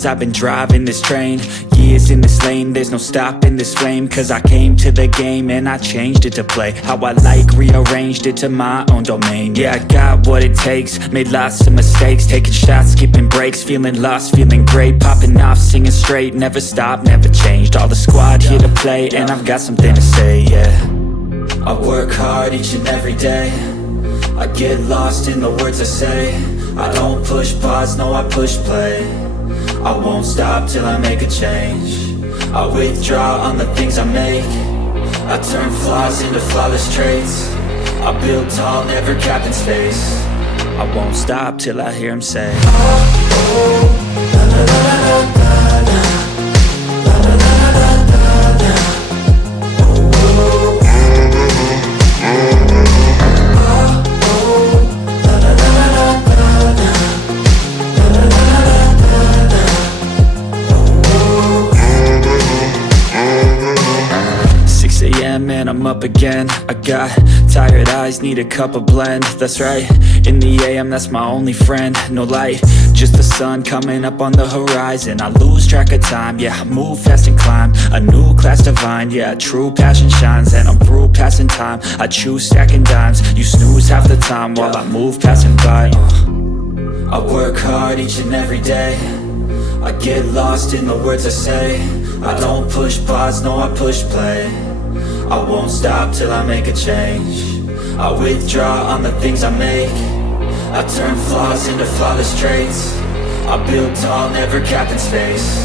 years I've been driving this train, years in this lane, there's no stopping this flame. Cause I came to the game and I changed it to play how I like, rearranged it to my own domain. Yeah, I got what it takes, made lots of mistakes, taking shots, skipping breaks, feeling lost, feeling great, popping off, singing straight, never stopped, never changed. All the squad here to play and I've got something to say, yeah. I work hard each and every day, I get lost in the words I say. I don't push pause, no I push play. I won't stop till I make a change. I withdraw on the things I make. I turn flaws into flawless traits. I build tall, never capped in space. I won't stop till I hear him say, oh, oh, la, la, la, la, la, la. Man, I'm up again. I got tired eyes, need a cup of blend. That's right, in the AM, that's my only friend. No light, just the sun coming up on the horizon. I lose track of time, yeah, I move fast and climb a new class divine, yeah, true passion shines. And I'm through passing time, I choose stacking dimes. You snooze half the time while I move passing by. I work hard each and every day, I get lost in the words I say. I don't push pause, no I push play. I won't stop till I make a change. I withdraw on the things I make. I turn flaws into flawless traits. I build tall, never capped in space.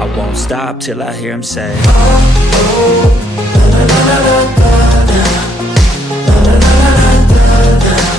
I won't stop till I hear him say, oh, oh, la, la, la, la, la, la, la, la, la, la, la, la.